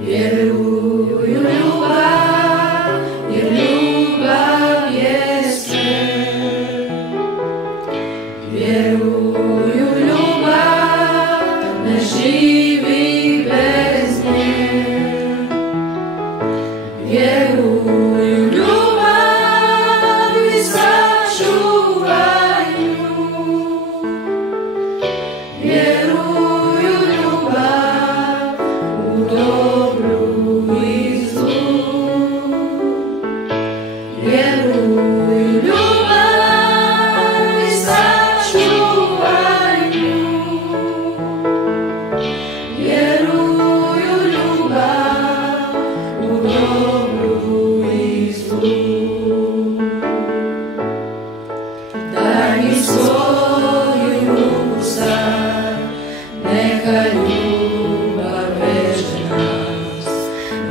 Vjeruju ljubav, jer ljubav jeste. Vjeruju ljubav, ne živi bez nje. Vjeruju ljubav i sačuvaj nju. Vjeruju ljubav u dobru i zlu. Vjeruju ljubav i sačuvaj nju. Vjeruju ljubav u dobru i zlu. Daj mi svoju ruku sad, neka ljubav veže nas.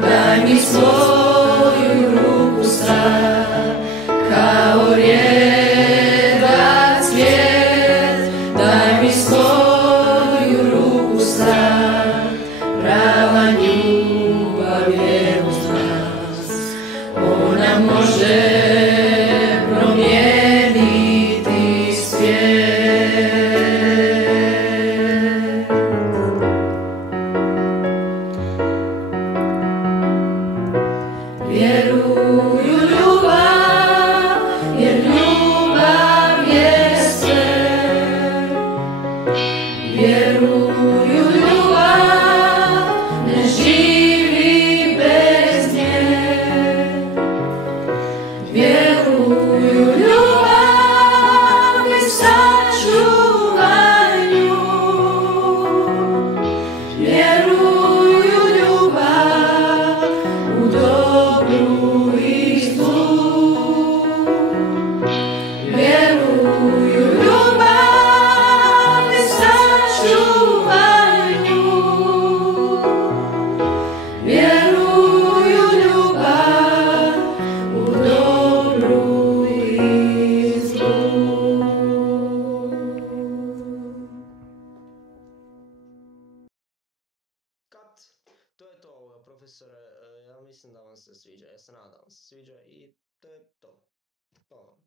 Daj mi svoju ruku sad, kao rijedak cvijet. Daj mi svoju ruku sad, prava ljubav je uz nas. Ona može promijeniti svijet. Vjeruju ljubav, jer ljubav jeste. Vjeruju ljubav, ne živi bez nje. Vjeruju ljubav i sačuvaj nju. Vjeruju ljubav u dobru i zlu. Vjeruju ljubav i sačuvaj nju. Vjeruju ljubav u dobru i zlu. Kat, to je to, profesore. Ja mislim da vam se sviđa, ja se nadam da vam se sviđa i to je to. Hvala vam.